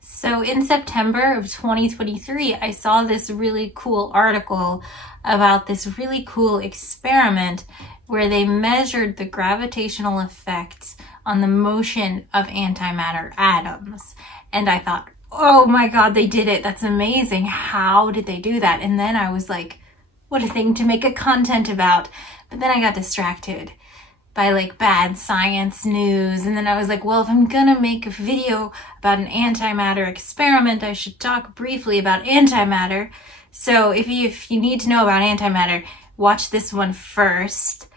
So in September of 2023, I saw this really cool article about this really cool experiment where they measured the gravitational effects on the motion of antimatter atoms. And I thought, oh my God, they did it. That's amazing. How did they do that? And then I was like, what a thing to make a content about. But then I got distracted by like bad science news. And then I was like, well, if I'm gonna make a video about an antimatter experiment, I should talk briefly about antimatter. So if you need to know about antimatter, watch this one first.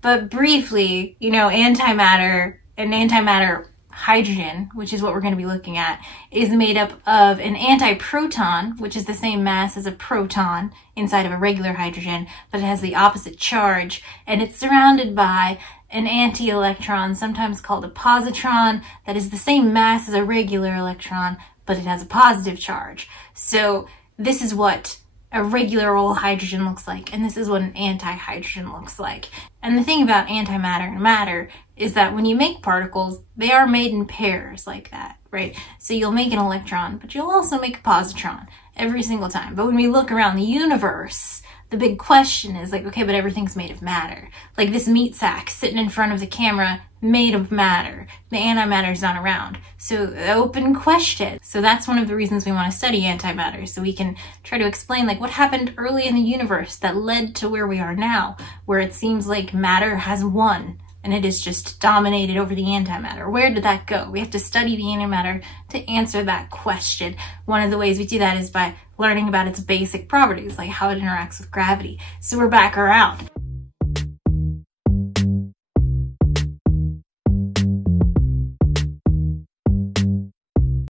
But briefly, you know, antimatter and antimatter hydrogen, which is what we're going to be looking at, is made up of an antiproton, which is the same mass as a proton inside of a regular hydrogen, but it has the opposite charge, and it's surrounded by an anti-electron, sometimes called a positron, that is the same mass as a regular electron, but it has a positive charge. So this is what a regular old hydrogen looks like, and this is what an anti-hydrogen looks like. And the thing about antimatter and matter is that when you make particles, they are made in pairs like that, right? So you'll make an electron, but you'll also make a positron every single time. But when we look around the universe, the big question is like, okay, but everything's made of matter. Like this meat sack sitting in front of the camera, made of matter. The antimatter's not around. So open question. So that's one of the reasons we want to study antimatter, so we can try to explain like what happened early in the universe that led to where we are now, where it seems like matter has won and it is just dominated over the antimatter. Where did that go? We have to study the antimatter to answer that question. One of the ways we do that is by learning about its basic properties, like how it interacts with gravity. So we're back around.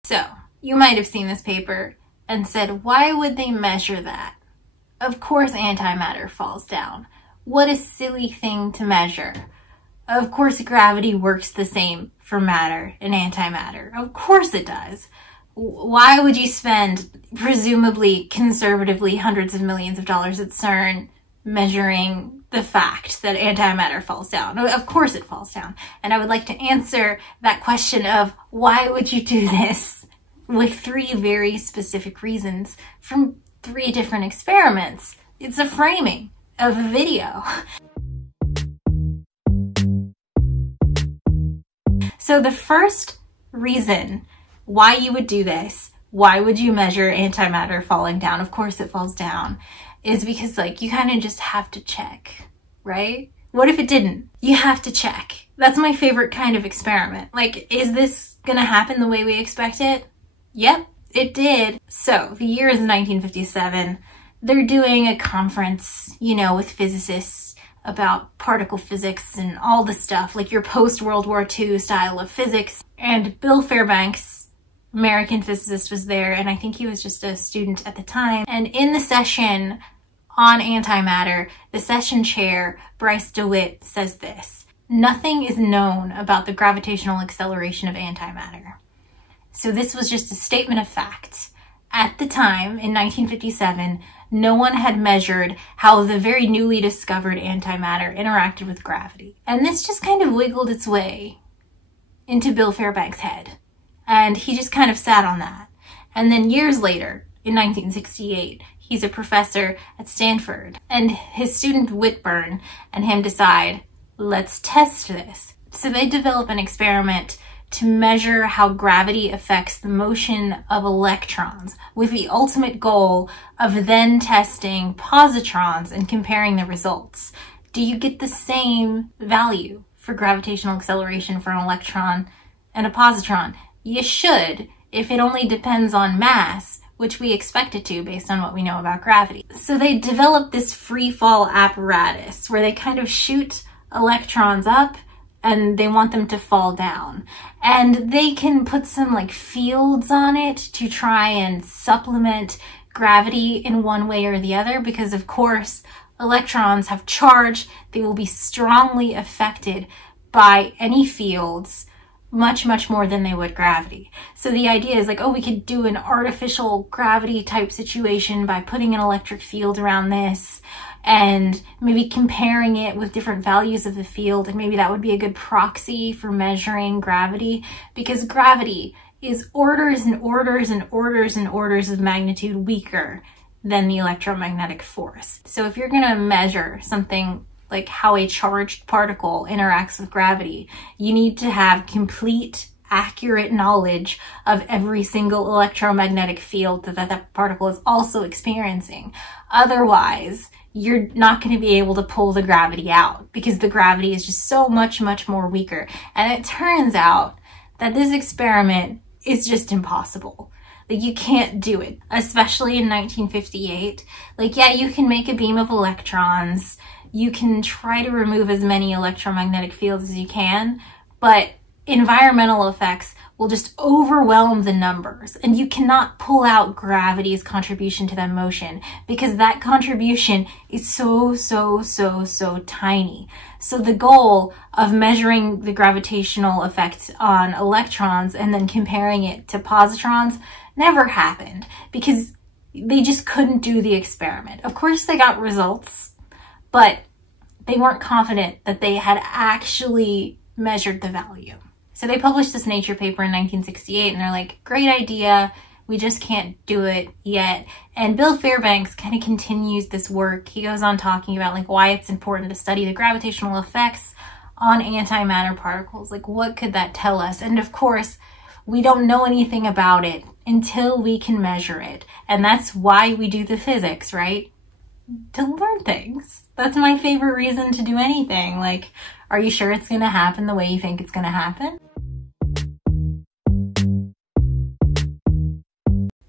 So you might have seen this paper and said, why would they measure that? Of course antimatter falls down. What a silly thing to measure. Of course gravity works the same for matter and antimatter. Of course it does. Why would you spend, presumably conservatively, hundreds of millions of dollars at CERN measuring the fact that antimatter falls down? Of course it falls down. And I would like to answer that question of why would you do this with 3 very specific reasons from 3 different experiments. It's a framing of a video. So the first reason why you would do this, why would you measure antimatter falling down? Of course it falls down, is because like you kind of just have to check, right? What if it didn't? You have to check. That's my favorite kind of experiment. Like, is this gonna happen the way we expect it? Yep, it did. So the year is 1957. They're doing a conference, you know, with physicists about particle physics and all the stuff, like your post-World War II style of physics. And Bill Fairbanks, American physicist, was there, and I think he was just a student at the time. And in the session on antimatter, the session chair, Bryce DeWitt, says this: nothing is known about the gravitational acceleration of antimatter. So this was just a statement of fact. At the time, in 1957, no one had measured how the very newly discovered antimatter interacted with gravity. And this just kind of wiggled its way into Bill Fairbanks' head. And he just kind of sat on that. And then years later, in 1968, he's a professor at Stanford. And his student Whitburn and him decide, let's test this. So they develop an experiment to measure how gravity affects the motion of electrons, with the ultimate goal of then testing positrons and comparing the results. Do you get the same value for gravitational acceleration for an electron and a positron? You should, if it only depends on mass, which we expect it to based on what we know about gravity. So they developed this free fall apparatus where they kind of shoot electrons up and they want them to fall down. And they can put some like fields on it to try and supplement gravity in one way or the other, because of course electrons have charge. They will be strongly affected by any fields much, much more than they would gravity. So the idea is like, oh, we could do an artificial gravity type situation by putting an electric field around this and maybe comparing it with different values of the field, and maybe that would be a good proxy for measuring gravity, because gravity is orders and orders and orders and orders of magnitude weaker than the electromagnetic force. So if you're going to measure something like how a charged particle interacts with gravity, you need to have complete, accurate knowledge of every single electromagnetic field that particle is also experiencing. Otherwise, you're not going to be able to pull the gravity out because the gravity is just so much more weaker. And it turns out that this experiment is just impossible. Like, you can't do it, especially in 1958. Like, yeah, you can make a beam of electrons, you can try to remove as many electromagnetic fields as you can, but environmental effects will just overwhelm the numbers, and you cannot pull out gravity's contribution to that motion because that contribution is so tiny. So the goal of measuring the gravitational effect on electrons and then comparing it to positrons never happened because they just couldn't do the experiment. Of course they got results, but they weren't confident that they had actually measured the value. So they published this Nature paper in 1968 and they're like, great idea, we just can't do it yet. And Bill Fairbanks kind of continues this work. He goes on talking about like why it's important to study the gravitational effects on antimatter particles. Like, what could that tell us? And of course, we don't know anything about it until we can measure it. And that's why we do the physics, right? To learn things. That's my favorite reason to do anything. Like, are you sure it's going to happen the way you think it's going to happen?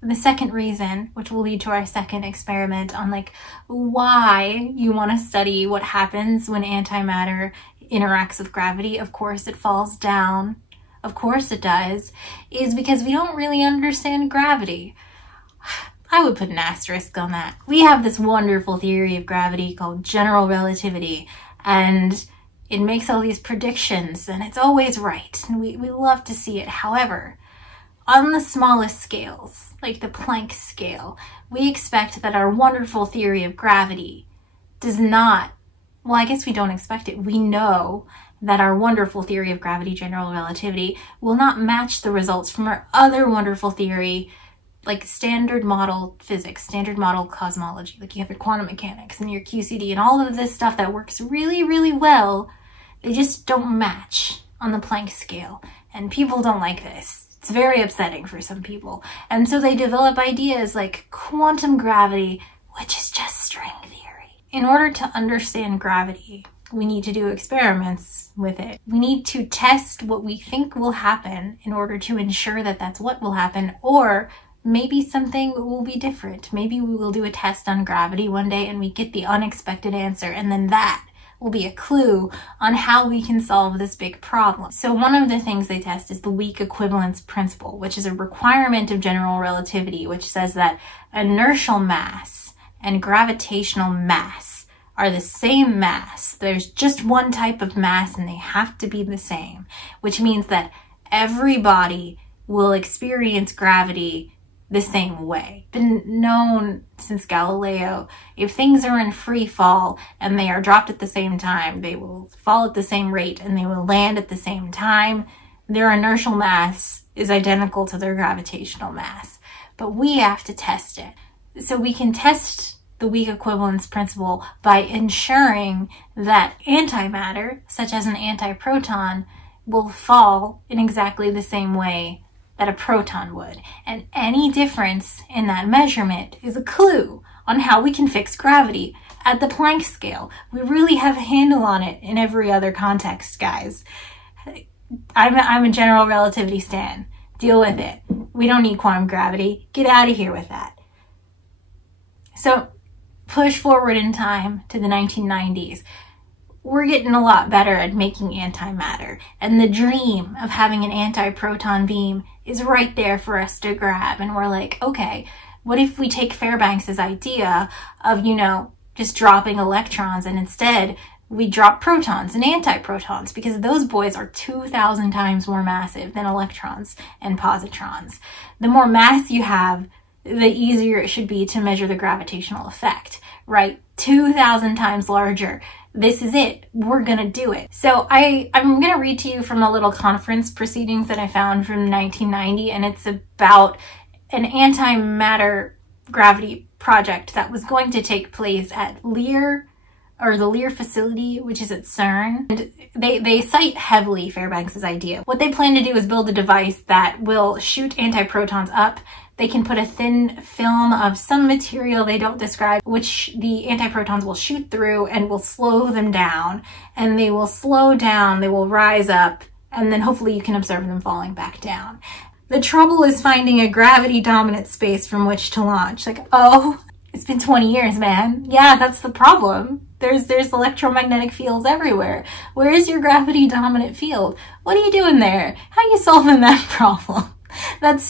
The second reason, which will lead to our second experiment on like why you want to study what happens when antimatter interacts with gravity, of course it falls down, of course it does, is because we don't really understand gravity. I would put an asterisk on that. We have this wonderful theory of gravity called general relativity, and it makes all these predictions and it's always right, and we love to see it. However, on the smallest scales, like the Planck scale, we expect that our wonderful theory of gravity does not, well, I guess we don't expect it. We know that our wonderful theory of gravity, general relativity, will not match the results from our other wonderful theory, like standard model physics, standard model cosmology. Like you have your quantum mechanics and your QCD and all of this stuff that works really well. They just don't match on the Planck scale. And people don't like this. It's very upsetting for some people. And so they develop ideas like quantum gravity, which is just string theory. In order to understand gravity, we need to do experiments with it. We need to test what we think will happen in order to ensure that that's what will happen, or maybe something will be different. Maybe we will do a test on gravity one day and we get the unexpected answer, and then that will be a clue on how we can solve this big problem. So one of the things they test is the weak equivalence principle, which is a requirement of general relativity, which says that inertial mass and gravitational mass are the same mass. There's just one type of mass and they have to be the same, which means that every body will experience gravity the same way. Been known since Galileo, if things are in free fall and they are dropped at the same time, they will fall at the same rate and they will land at the same time. Their inertial mass is identical to their gravitational mass, but we have to test it. So we can test the weak equivalence principle by ensuring that antimatter, such as an antiproton, will fall in exactly the same way that a proton would. And any difference in that measurement is a clue on how we can fix gravity at the Planck scale. We really have a handle on it in every other context, guys. I'm a general relativity stan. Deal with it. We don't need quantum gravity. Get out of here with that. So push forward in time to the 1990s. We're getting a lot better at making antimatter, and the dream of having an antiproton beam is right there for us to grab. And we're like, okay, what if we take Fairbanks's idea of, just dropping electrons, and instead we drop protons and antiprotons, because those boys are 2,000 times more massive than electrons and positrons. The more mass you have, the easier it should be to measure the gravitational effect, right? 2,000 times larger. this is it. We're gonna do it. So I'm gonna read to you from a little conference proceedings that I found from 1990, and it's about an antimatter gravity project that was going to take place at Lear, or the Lear facility, which is at CERN. And they cite heavily Fairbanks's idea. What they plan to do is build a device that will shoot antiprotons up. They can put a thin film of some material they don't describe, which the antiprotons will shoot through and will slow them down. And they will slow down, they will rise up, and then hopefully you can observe them falling back down. The trouble is finding a gravity-dominant space from which to launch. Like, oh, it's been 20 years, man. Yeah, that's the problem. There's electromagnetic fields everywhere. Where is your gravity-dominant field? What are you doing there? How are you solving that problem? It's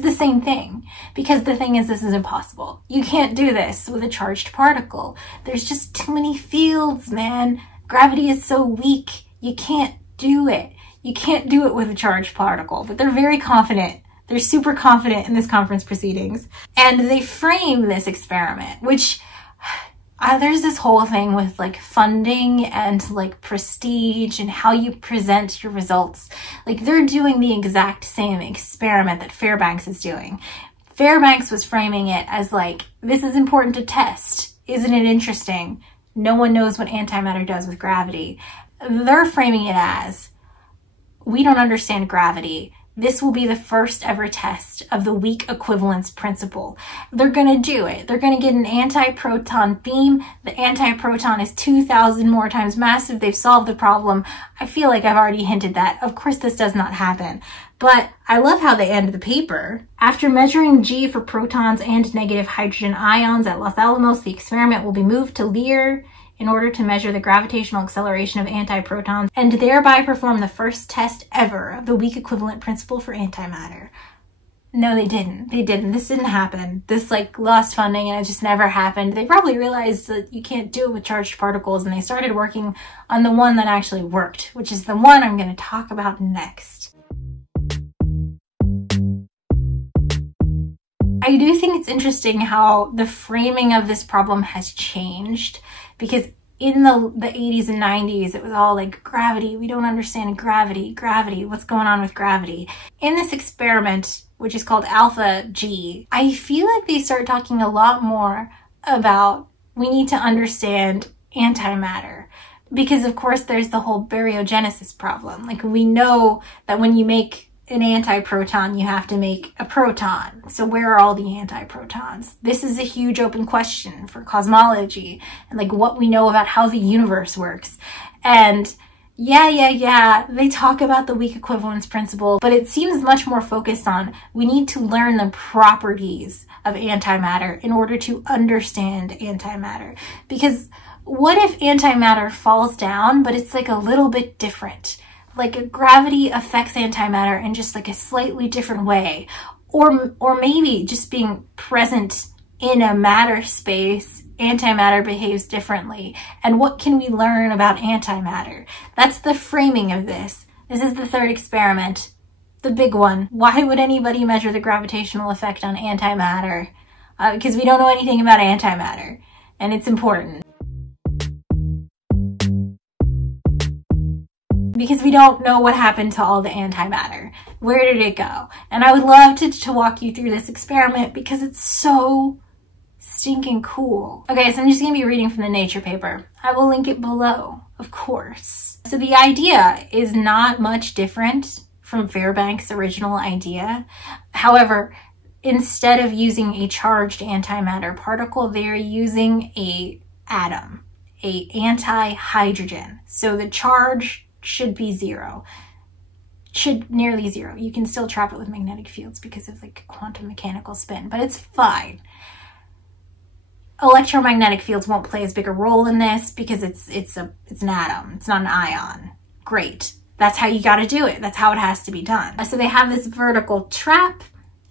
the same thing. Because the thing is, this is impossible. You can't do this with a charged particle. There's just too many fields, man. Gravity is so weak. You can't do it. You can't do it with a charged particle. But they're very confident. They're super confident in this conference proceedings. And they frame this experiment, which there's this whole thing with like funding and like prestige and how you present your results. Like they're doing the exact same experiment that Fairbanks is doing. Fairbanks was framing it as like, this is important to test. Isn't it interesting? No one knows what antimatter does with gravity. They're framing it as, we don't understand gravity. This will be the first ever test of the weak equivalence principle. They're gonna do it. They're gonna get an antiproton beam. The antiproton is 2,000 more times massive. They've solved the problem. I feel like I've already hinted that. Of course this does not happen. But I love how they end the paper. After measuring G for protons and negative hydrogen ions at Los Alamos, the experiment will be moved to Lear in order to measure the gravitational acceleration of antiprotons and thereby perform the first test ever of the weak equivalent principle for antimatter. No, they didn't. They didn't. This didn't happen. This like lost funding and it just never happened. They probably realized that you can't do it with charged particles and they started working on the one that actually worked, which is the one I'm going to talk about next. I do think it's interesting how the framing of this problem has changed, because in the 80s and 90s, it was all like gravity. We don't understand gravity, what's going on with gravity? In this experiment, which is called Alpha G, I feel like they start talking a lot more about we need to understand antimatter. Because of course there's the whole baryogenesis problem. Like we know that when you make an antiproton, you have to make a proton. So where are all the antiprotons? This is a huge open question for cosmology and like what we know about how the universe works. And yeah, they talk about the weak equivalence principle, but it seems much more focused on we need to learn the properties of antimatter in order to understand antimatter. Because what if antimatter falls down, but it's like a little bit different? Like gravity affects antimatter in just like a slightly different way. Or maybe just being present in a matter space, antimatter behaves differently. And what can we learn about antimatter? That's the framing of this. This is the third experiment, the big one. Why would anybody measure the gravitational effect on antimatter? Because we don't know anything about antimatter, and it's important. Because we don't know what happened to all the antimatter. Where did it go? And I would love to walk you through this experiment because it's so stinking cool. Okay, so I'm just gonna be reading from the Nature paper. I will link it below, of course. So the idea is not much different from Fairbanks' original idea. However, instead of using a charged antimatter particle, they're using a atom, a anti-hydrogen. So the charge should be zero, should nearly zero. You can still trap it with magnetic fields because of like quantum mechanical spin, but it's fine. Electromagnetic fields won't play as big a role in this because it's an atom, it's not an ion. Great, that's how you got to do it. That's how it has to be done. So they have this vertical trap.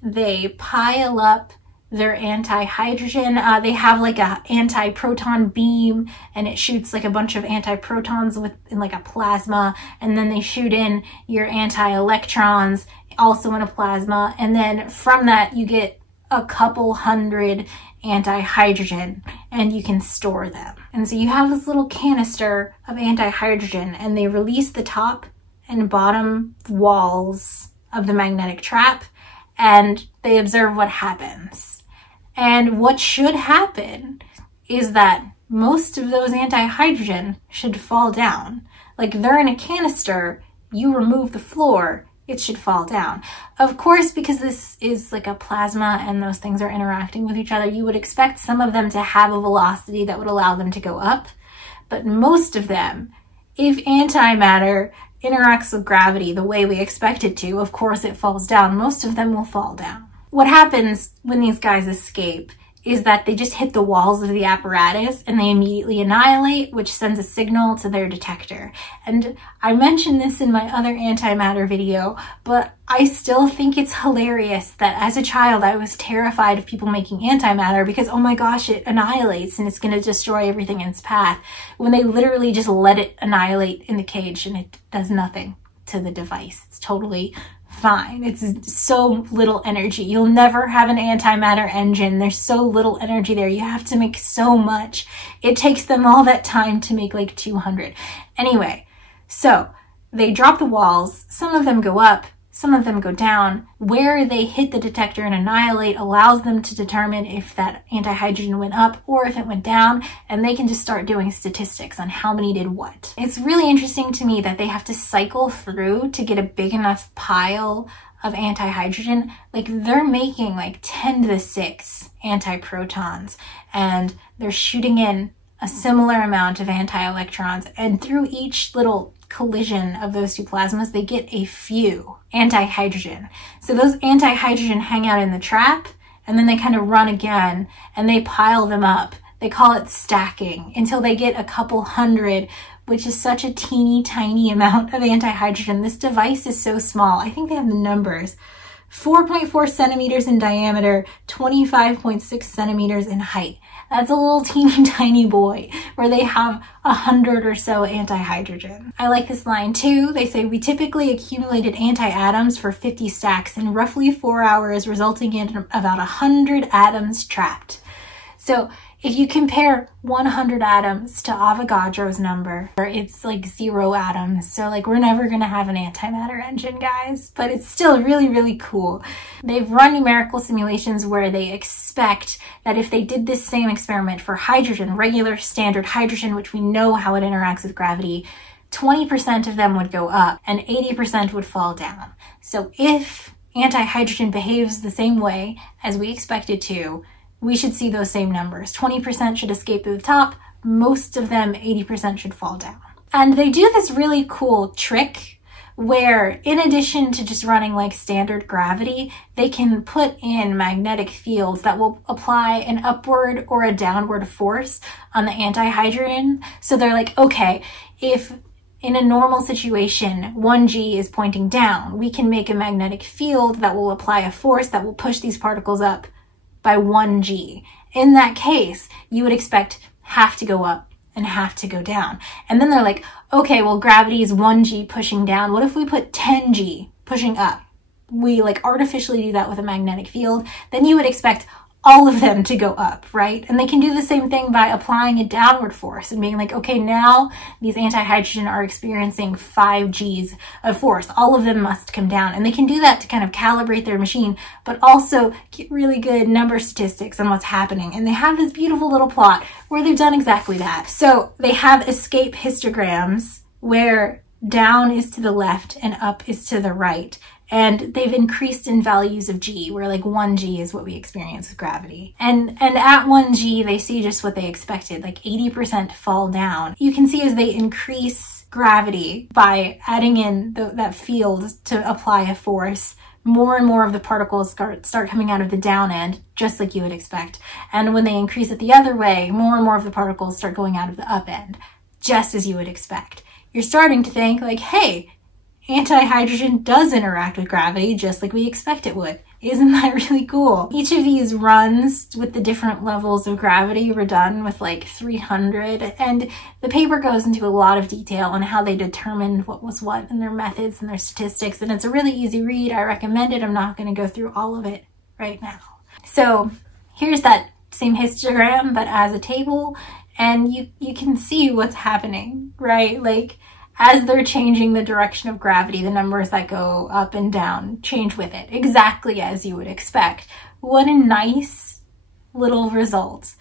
They pile up their anti-hydrogen. They have like a anti-proton beam and it shoots like a bunch of antiprotons in like a plasma, and then they shoot in your anti-electrons also in a plasma, and then from that you get a couple hundred anti-hydrogen and you can store them. And so you have this little canister of anti-hydrogen and they release the top and bottom walls of the magnetic trap and they observe what happens. And what should happen is that most of those anti-hydrogen should fall down. Like they're in a canister, you remove the floor, it should fall down. Of course, because this is like a plasma and those things are interacting with each other, you would expect some of them to have a velocity that would allow them to go up. But most of them, if antimatter interacts with gravity the way we expect it to, of course it falls down. Most of them will fall down. What happens when these guys escape is that they just hit the walls of the apparatus and they immediately annihilate, which sends a signal to their detector. And I mentioned this in my other antimatter video, but I still think it's hilarious that as a child I was terrified of people making antimatter because, oh my gosh, it annihilates and it's going to destroy everything in its path, when they literally just let it annihilate in the cage and it does nothing to the device. It's totally fine. It's so little energy. You'll never have an antimatter engine. There's so little energy there. You have to make so much. It takes them all that time to make like 200. Anyway, so they drop the walls. Some of them go up, some of them go down. Where they hit the detector and annihilate allows them to determine if that anti-hydrogen went up or if it went down, and they can just start doing statistics on how many did what. It's really interesting to me that they have to cycle through to get a big enough pile of anti-hydrogen. Like they're making like 10 to the 6 antiprotons and they're shooting in a similar amount of anti-electrons, and through each little collision of those two plasmas, they get a few anti-hydrogen. So those anti-hydrogen hang out in the trap and then they kind of run again and they pile them up. They call it stacking until they get a couple hundred, which is such a teeny tiny amount of anti-hydrogen. This device is so small. I think they have the numbers. 4.4 centimeters in diameter, 25.6 centimeters in height. That's a little teeny tiny boy where they have 100 or so anti-hydrogen. I like this line too. They say, we typically accumulated anti-atoms for 50 stacks in roughly 4 hours, resulting in about 100 atoms trapped. So if you compare 100 atoms to Avogadro's number, it's like 0 atoms. So like we're never gonna have an antimatter engine, guys, but it's still really, really cool. They've run numerical simulations where they expect that if they did this same experiment for hydrogen, regular standard hydrogen, which we know how it interacts with gravity, 20% of them would go up and 80% would fall down. So if anti-hydrogen behaves the same way as we expect it to, we should see those same numbers. 20% should escape to the top, most of them, 80% should fall down. And they do this really cool trick where in addition to just running like standard gravity, they can put in magnetic fields that will apply an upward or a downward force on the anti-hydrogen. So they're like, okay, if in a normal situation, 1G is pointing down, we can make a magnetic field that will apply a force that will push these particles up by 1G. In that case, you would expect half to go up and half to go down. And then they're like, okay, well, gravity is 1G pushing down. What if we put 10G pushing up? We like artificially do that with a magnetic field. Then you would expect all of them to go up, right? And they can do the same thing by applying a downward force and being like, okay, now these anti-hydrogen are experiencing 5 Gs of force. All of them must come down. And they can do that to kind of calibrate their machine, but also get really good number statistics on what's happening. And they have this beautiful little plot where they've done exactly that. So they have escape histograms where down is to the left and up is to the right. And they've increased in values of G, where like 1G is what we experience with gravity. And at 1G, they see just what they expected, like 80% fall down. You can see as they increase gravity by adding in that field to apply a force, more and more of the particles start coming out of the down end, just like you would expect. And when they increase it the other way, more and more of the particles start going out of the up end, just as you would expect. You're starting to think like, hey, anti-hydrogen does interact with gravity just like we expect it would. Isn't that really cool? Each of these runs with the different levels of gravity were done with like 300, and the paper goes into a lot of detail on how they determined what was what and their methods and their statistics, and it's a really easy read. I recommend it. I'm not going to go through all of it right now. So here's that same histogram, but as a table, and you can see what's happening, right? Like, as they're changing the direction of gravity, the numbers that go up and down change with it, exactly as you would expect. What a nice little result.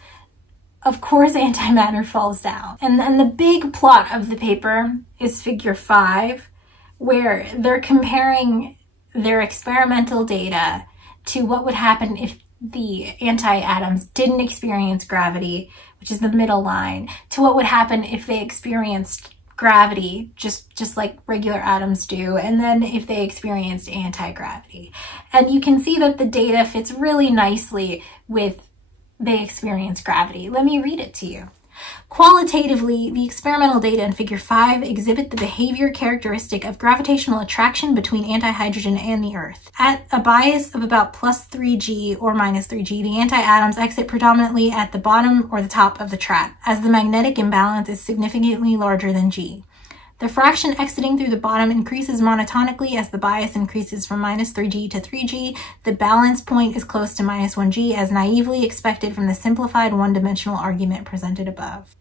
Of course, antimatter falls down. And then the big plot of the paper is figure 5, where they're comparing their experimental data to what would happen if the anti-atoms didn't experience gravity, which is the middle line, to what would happen if they experienced gravity, just like regular atoms do, and then if they experienced anti-gravity. And you can see that the data fits really nicely with they experience gravity. Let me read it to you. Qualitatively, the experimental data in figure 5 exhibit the behavior characteristic of gravitational attraction between antihydrogen and the Earth. At a bias of about plus 3g or minus 3g, the anti-atoms exit predominantly at the bottom or the top of the trap, as the magnetic imbalance is significantly larger than g. The fraction exiting through the bottom increases monotonically as the bias increases from minus 3g to 3g. The balance point is close to minus 1g, as naively expected from the simplified one-dimensional argument presented above.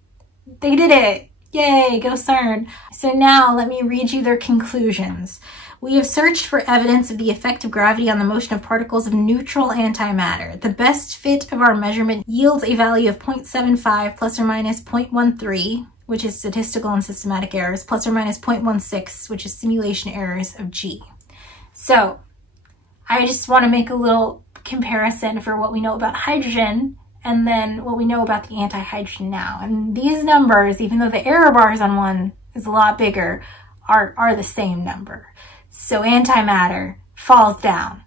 They did it! Yay, go CERN! So now let me read you their conclusions. We have searched for evidence of the effect of gravity on the motion of particles of neutral antimatter. The best fit of our measurement yields a value of 0.75 plus or minus 0.13, which is statistical and systematic errors, plus or minus 0.16, which is simulation errors of G. So I just want to make a little comparison for what we know about hydrogen and then what we know about the antihydrogen now. And these numbers, even though the error bars on one is a lot bigger, are the same number. So antimatter falls down.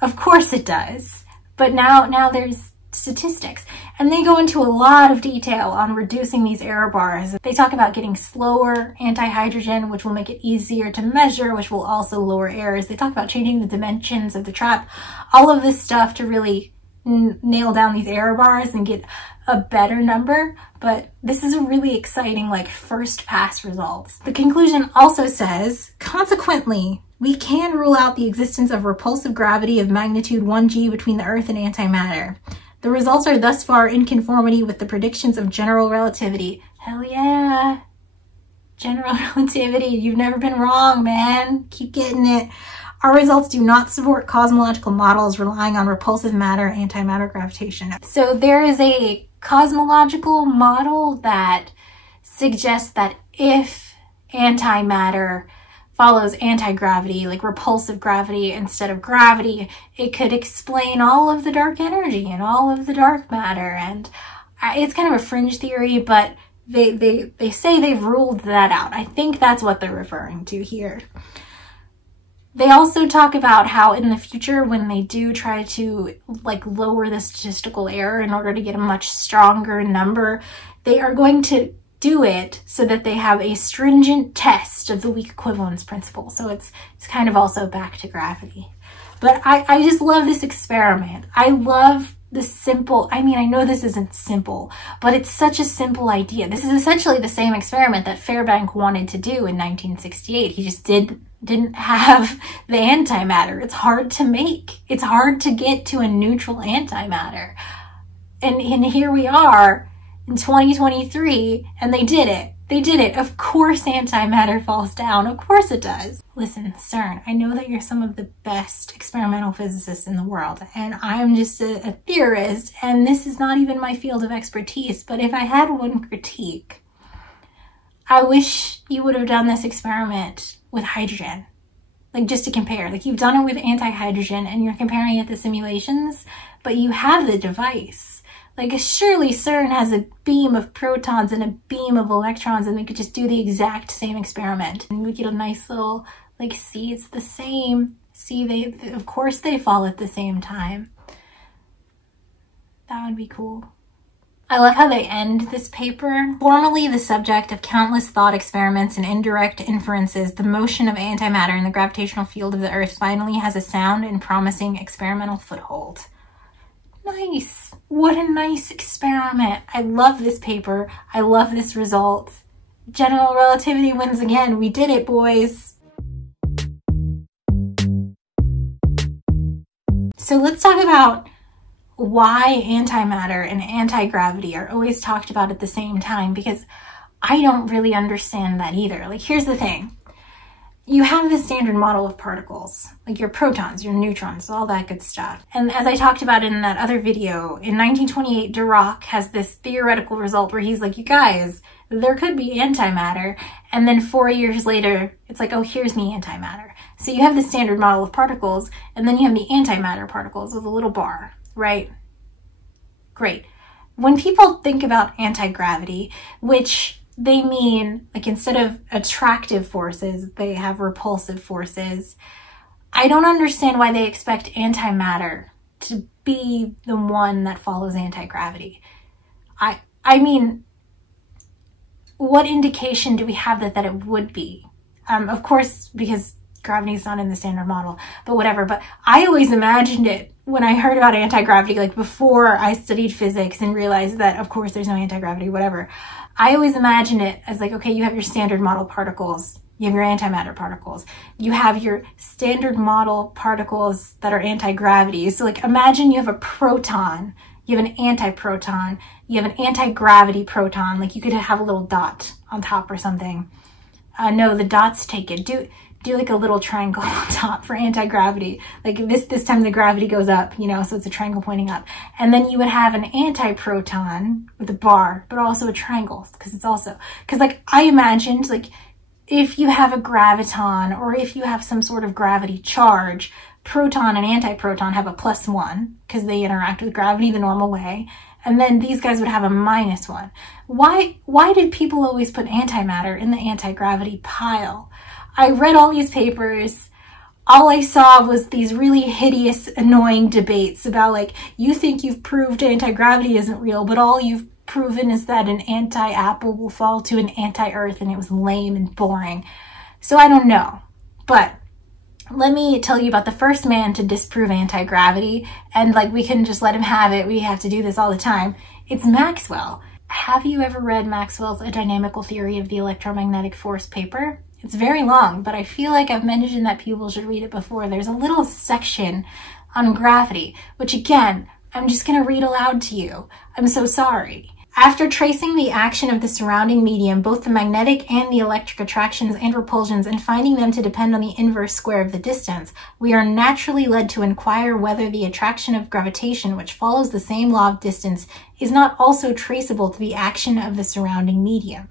Of course it does. But now there's statistics, and they go into a lot of detail on reducing these error bars. They talk about getting slower antihydrogen, which will make it easier to measure, which will also lower errors. They talk about changing the dimensions of the trap, all of this stuff to really nail down these error bars and get a better number. But this is a really exciting, like, first pass results. The conclusion also says, consequently, we can rule out the existence of repulsive gravity of magnitude 1g between the Earth and antimatter. The results are thus far in conformity with the predictions of general relativity. Hell yeah. General relativity. You've never been wrong, man. Keep getting it. Our results do not support cosmological models relying on repulsive matter, antimatter gravitation. So there is a cosmological model that suggests that if antimatter follows anti-gravity, like repulsive gravity instead of gravity, it could explain all of the dark energy and all of the dark matter. And it's kind of a fringe theory, but they say they've ruled that out. I think that's what they're referring to here. They also talk about how in the future, when they do try to like lower the statistical error in order to get a much stronger number, they are going to do it so that they have a stringent test of the weak equivalence principle. So it's kind of also back to gravity. But I just love this experiment. I love the simple, I mean, I know this isn't simple, but it's such a simple idea. This is essentially the same experiment that Fairbank wanted to do in 1968. He just didn't have the antimatter. It's hard to make. It's hard to get to a neutral antimatter. And here we are in 2023, and they did it. They did it. Of course antimatter falls down. Of course it does. Listen, CERN, I know that you're some of the best experimental physicists in the world, and I'm just a theorist, and this is not even my field of expertise, but if I had one critique, I wish you would have done this experiment with hydrogen. Like, just to compare. Like, you've done it with anti-hydrogen, and you're comparing it to simulations, but you have the device. Like, surely CERN has a beam of protons and a beam of electrons, and they could just do the exact same experiment. And we get a nice little, like, see, it's the same. See, of course they fall at the same time. That would be cool. I love how they end this paper. Formerly the subject of countless thought experiments and indirect inferences, the motion of antimatter in the gravitational field of the Earth finally has a sound and promising experimental foothold. Nice. What a nice experiment. I love this paper. I love this result. General relativity wins again. We did it, boys. So let's talk about why antimatter and anti-gravity are always talked about at the same time, because I don't really understand that either. Like, here's the thing. You have the standard model of particles, like your protons, your neutrons, all that good stuff. And as I talked about in that other video, in 1928, Dirac has this theoretical result where he's like, you guys, there could be antimatter. And then 4 years later, it's like, oh, here's the antimatter. So you have the standard model of particles, and then you have the antimatter particles with a little bar, right? Great. When people think about anti-gravity, which they mean, like, instead of attractive forces, they have repulsive forces. I don't understand why they expect antimatter to be the one that follows anti-gravity. I mean, what indication do we have that it would be? Of course, because gravity is not in the standard model, but whatever. But I always imagined it when I heard about anti-gravity, like before I studied physics and realized that, of course, there's no anti-gravity, whatever. I always imagine it as like, okay, you have your standard model particles, you have your antimatter particles, you have your standard model particles that are anti-gravity. So like, imagine you have a proton, you have an antiproton, you have an anti-gravity proton, like you could have a little dot on top or something. No, the dots take it. Do like a little triangle on top for anti-gravity. Like this time the gravity goes up, you know, so it's a triangle pointing up. And then you would have an antiproton with a bar, but also a triangle, because like I imagined, like if you have a graviton or if you have some sort of gravity charge, proton and antiproton have a +1 because they interact with gravity the normal way. And then these guys would have a -1. Why did people always put antimatter in the anti-gravity pile? I read all these papers. All I saw was these really hideous, annoying debates about like, you think you've proved anti-gravity isn't real, but all you've proven is that an anti-apple will fall to an anti-earth, and it was lame and boring. So I don't know. But let me tell you about the first man to disprove anti-gravity, and like we couldn't just let him have it. We have to do this all the time. It's Maxwell. Have you ever read Maxwell's A Dynamical Theory of the Electromagnetic Force paper? It's very long, but I feel like I've mentioned that people should read it before. There's a little section on gravity, which again, I'm just going to read aloud to you. I'm so sorry. After tracing the action of the surrounding medium, both the magnetic and the electric attractions and repulsions, and finding them to depend on the inverse square of the distance, we are naturally led to inquire whether the attraction of gravitation, which follows the same law of distance, is not also traceable to the action of the surrounding medium.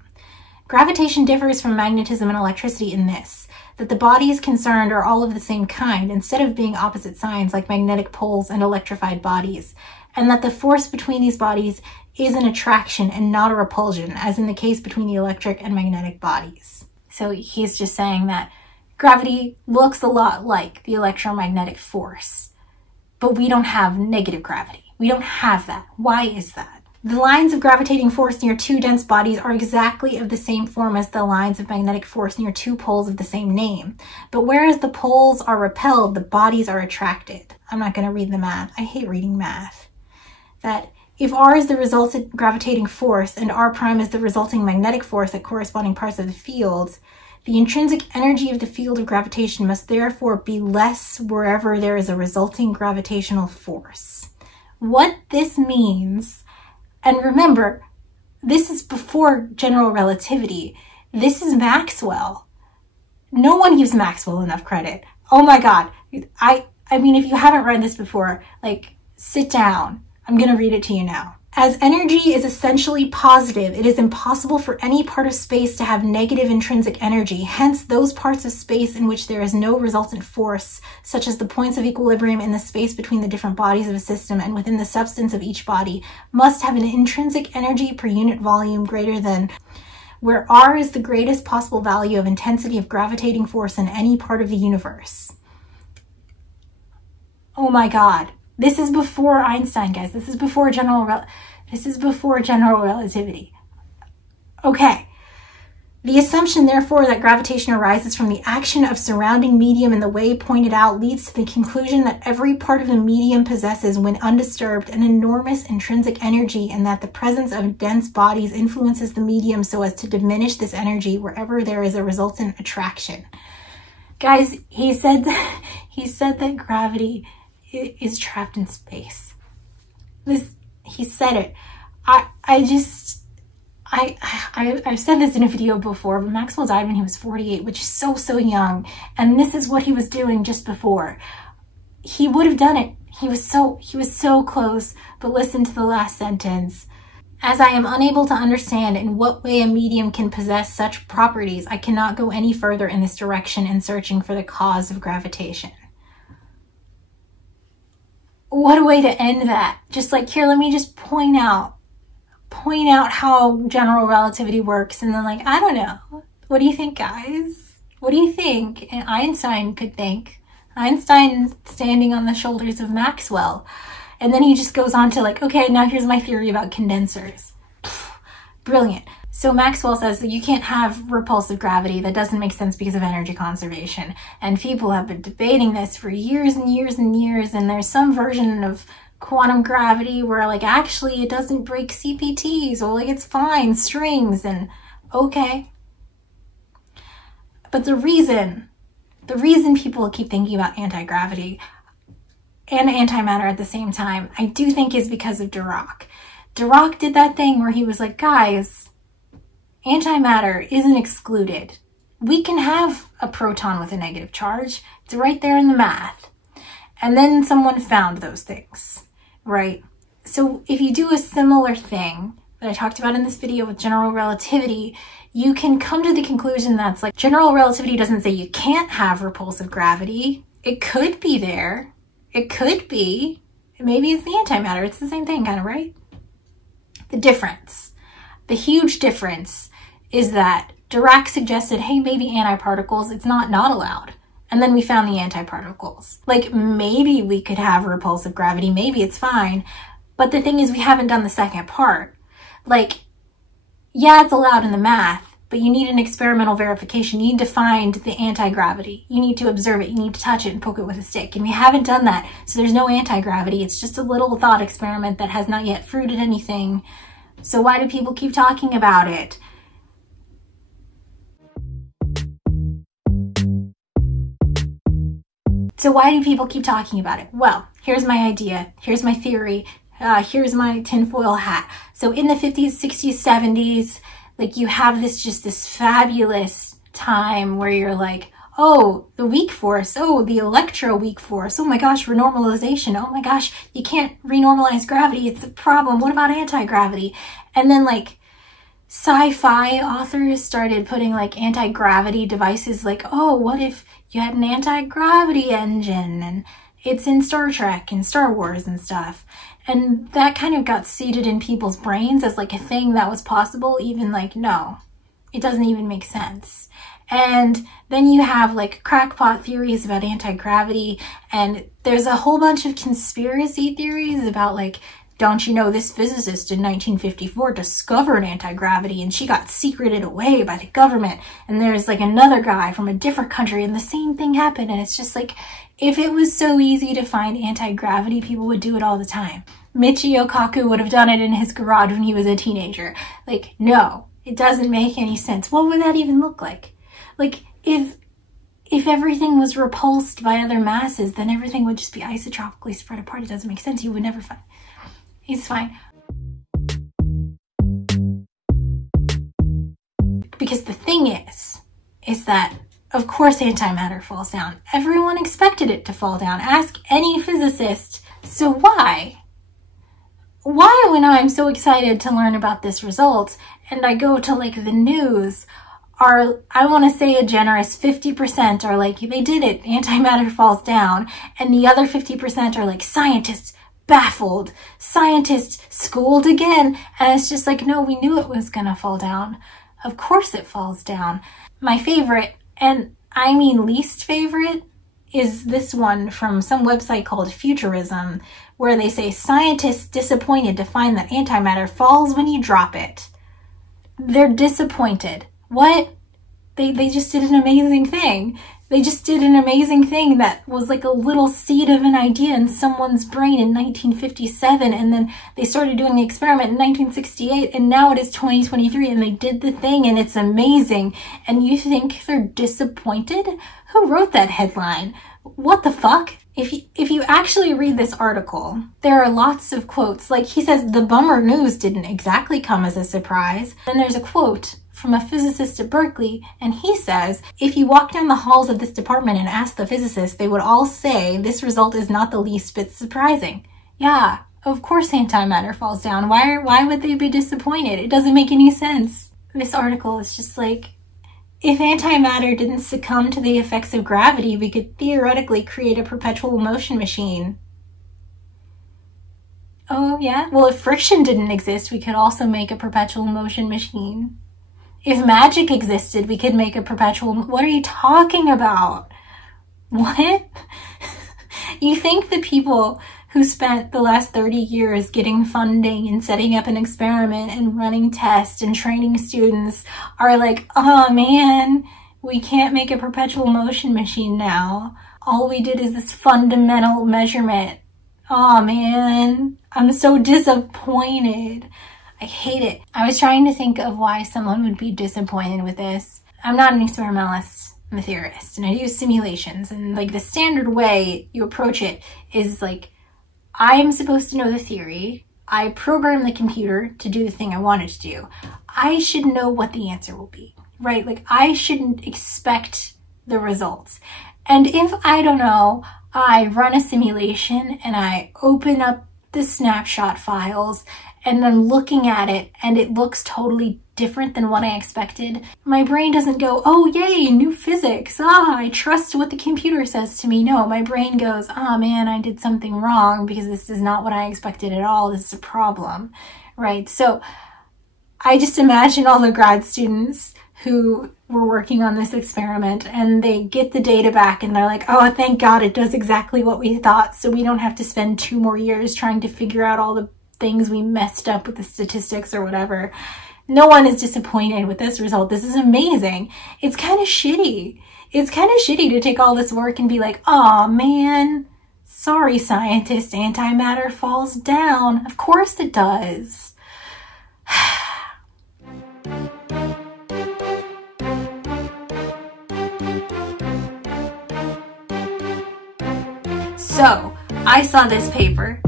Gravitation differs from magnetism and electricity in this, that the bodies concerned are all of the same kind, instead of being opposite signs like magnetic poles and electrified bodies, and that the force between these bodies is an attraction and not a repulsion, as in the case between the electric and magnetic bodies. So he's just saying that gravity looks a lot like the electromagnetic force, but we don't have negative gravity. We don't have that. Why is that? The lines of gravitating force near two dense bodies are exactly of the same form as the lines of magnetic force near two poles of the same name. But whereas the poles are repelled, the bodies are attracted. I'm not going to read the math. I hate reading math. That if R is the resultant gravitating force and R prime is the resulting magnetic force at corresponding parts of the field, the intrinsic energy of the field of gravitation must therefore be less wherever there is a resulting gravitational force. What this means, and remember, this is before general relativity. This is Maxwell. No one gives Maxwell enough credit. Oh my God. I mean, if you haven't read this before, like, sit down. I'm going to read it to you now. As energy is essentially positive, it is impossible for any part of space to have negative intrinsic energy. Hence, those parts of space in which there is no resultant force, such as the points of equilibrium in the space between the different bodies of a system and within the substance of each body, must have an intrinsic energy per unit volume greater than, where R is the greatest possible value of intensity of gravitating force in any part of the universe. Oh my God. This is before Einstein, guys. This is before general relativity. Okay. The assumption, therefore, that gravitation arises from the action of surrounding medium in the way pointed out leads to the conclusion that every part of the medium possesses, when undisturbed, an enormous intrinsic energy, and that the presence of dense bodies influences the medium so as to diminish this energy wherever there is a resultant attraction. Guys, he said that gravity is trapped in space. He said it. I've said this in a video before, but Maxwell died when he was 48, which is so young. And this is what he was doing just before. He would have done it. He was so close, but listen to the last sentence. As I am unable to understand in what way a medium can possess such properties, I cannot go any further in this direction in searching for the cause of gravitation. What a way to end that. Just like, here, let me just point out how general relativity works, and then like, I don't know. What do you think, guys? What do you think? And Einstein could think. Einstein standing on the shoulders of Maxwell. And then he just goes on to like, okay, now here's my theory about condensers. Brilliant. So Maxwell says that you can't have repulsive gravity. That doesn't make sense because of energy conservation. And people have been debating this for years and years and years. And there's some version of quantum gravity where like actually it doesn't break CPTs, or like it's fine, strings, and okay. But the reason people keep thinking about anti-gravity and antimatter at the same time, I do think is because of Dirac. Dirac did that thing where he was like, guys, antimatter isn't excluded. We can have a proton with a negative charge. It's right there in the math. And then someone found those things, right? So if you do a similar thing that I talked about in this video with general relativity, you can come to the conclusion that's like, general relativity doesn't say you can't have repulsive gravity. It could be there. It could be. Maybe it's the antimatter. It's the same thing, kind of, right? The difference, the huge difference, is that Dirac suggested, hey, maybe antiparticles, it's not allowed. And then we found the antiparticles. Like, maybe we could have repulsive gravity, maybe it's fine. But the thing is, we haven't done the second part. Like, yeah, it's allowed in the math, but you need an experimental verification. You need to find the anti-gravity. You need to observe it. You need to touch it and poke it with a stick. And we haven't done that. So there's no anti-gravity. It's just a little thought experiment that has not yet fruited anything. So why do people keep talking about it? So why do people keep talking about it? Well, here's my idea. Here's my theory. Here's my tinfoil hat. So in the 50s, 60s, 70s, like you have this fabulous time where you're like, oh, the weak force, oh, the electro weak force, oh my gosh, renormalization, oh my gosh, you can't renormalize gravity, it's a problem, what about anti-gravity? And then like sci-fi authors started putting like anti-gravity devices, like, oh, what if you had an anti-gravity engine? And it's in Star Trek and Star Wars and stuff. And that kind of got seeded in people's brains as like a thing that was possible, even like, no, it doesn't even make sense. And then you have like crackpot theories about anti-gravity, and there's a whole bunch of conspiracy theories about like, don't you know this physicist in 1954 discovered anti-gravity and she got secreted away by the government, and there's like another guy from a different country and the same thing happened. And it's just like, if it was so easy to find anti-gravity, people would do it all the time. Michio Kaku would have done it in his garage when he was a teenager. Like, no, it doesn't make any sense. What would that even look like? Like, if everything was repulsed by other masses, then everything would just be isotropically spread apart. It doesn't make sense. You would never find. It's fine. Because the thing is that, of course, antimatter falls down. Everyone expected it to fall down. Ask any physicist. So why? Why, when I'm so excited to learn about this result and I go to like the news, I want to say a generous 50% are like, they did it, antimatter falls down, and the other 50% are like, scientists baffled, scientists schooled again. And it's just like, no, we knew it was gonna fall down. Of course it falls down. My favorite, and I mean least favorite, is this one from some website called Futurism, where they say scientists disappointed to find that antimatter falls when you drop it. They're disappointed. What? They just did an amazing thing. They just did an amazing thing that was like a little seed of an idea in someone's brain in 1957, and then they started doing the experiment in 1968, and now it is 2023, and they did the thing, and it's amazing. And you think they're disappointed? Who wrote that headline? What the fuck? if you actually read this article, there are lots of quotes. Like he says, the bummer news didn't exactly come as a surprise. Then there's a quote from a physicist at Berkeley, and he says, if you walk down the halls of this department and ask the physicists, they would all say this result is not the least bit surprising. Yeah, of course antimatter falls down. Why would they be disappointed? It doesn't make any sense. This article is just like, if antimatter didn't succumb to the effects of gravity, we could theoretically create a perpetual motion machine. Oh yeah? Well, if friction didn't exist, we could also make a perpetual motion machine. If magic existed, we could make a perpetual... What are you talking about? What? You think the people who spent the last 30 years getting funding and setting up an experiment and running tests and training students are like, oh man, we can't make a perpetual motion machine now. All we did is this fundamental measurement. Oh man, I'm so disappointed. I hate it. I was trying to think of why someone would be disappointed with this. I'm not an experimentalist, I'm a theorist, and I do simulations, and like the standard way you approach it is like, I'm supposed to know the theory. I program the computer to do the thing I want it to do. I should know what the answer will be, right? Like I shouldn't expect the results. And if I don't know, I run a simulation and I open up the snapshot files and I'm looking at it and it looks totally different than what I expected. My brain doesn't go, oh yay, new physics. I trust what the computer says to me. No, my brain goes, man, I did something wrong because this is not what I expected at all. This is a problem, right? So I just imagine all the grad students who were working on this experiment and they get the data back and they're like, oh, thank God it does exactly what we thought. So we don't have to spend 2 more years trying to figure out all the things we messed up with the statistics or whatever. No one is disappointed with this result. This is amazing. It's kind of shitty. It's kind of shitty to take all this work and be like, oh man, sorry scientists, antimatter falls down. Of course it does. So, I saw this paper.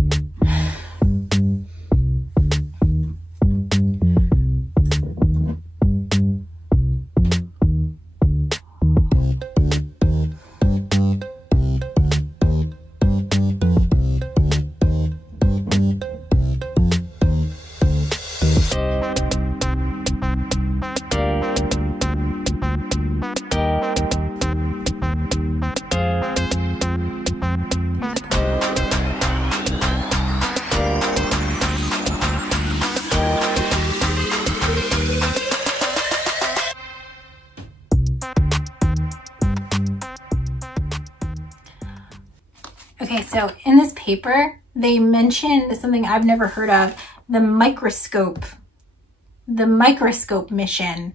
Okay, so in this paper, they mentioned something I've never heard of, the microscope mission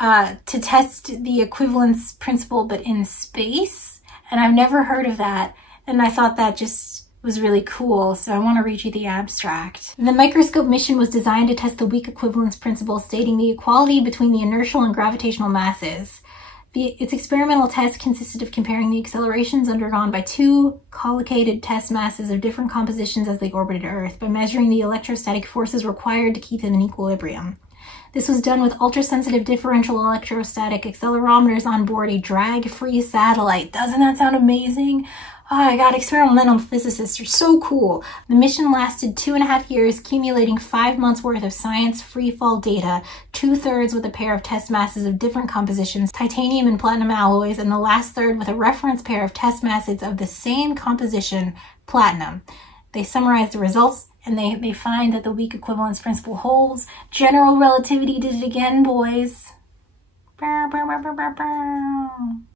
to test the equivalence principle, but in space. And I've never heard of that. And I thought that just was really cool. So I want to read you the abstract. The microscope mission was designed to test the weak equivalence principle, stating the equality between the inertial and gravitational masses. Its experimental test consisted of comparing the accelerations undergone by 2 collocated test masses of different compositions as they orbited Earth by measuring the electrostatic forces required to keep them in equilibrium. This was done with ultrasensitive differential electrostatic accelerometers on board a drag-free satellite. Doesn't that sound amazing? Oh my god, experimental physicists are so cool. The mission lasted 2.5 years, accumulating 5 months worth of science freefall data, 2/3 with a pair of test masses of different compositions, titanium and platinum alloys, and the last third with a reference pair of test masses of the same composition, platinum. They summarize the results, and they find that the weak equivalence principle holds. General relativity did it again, boys.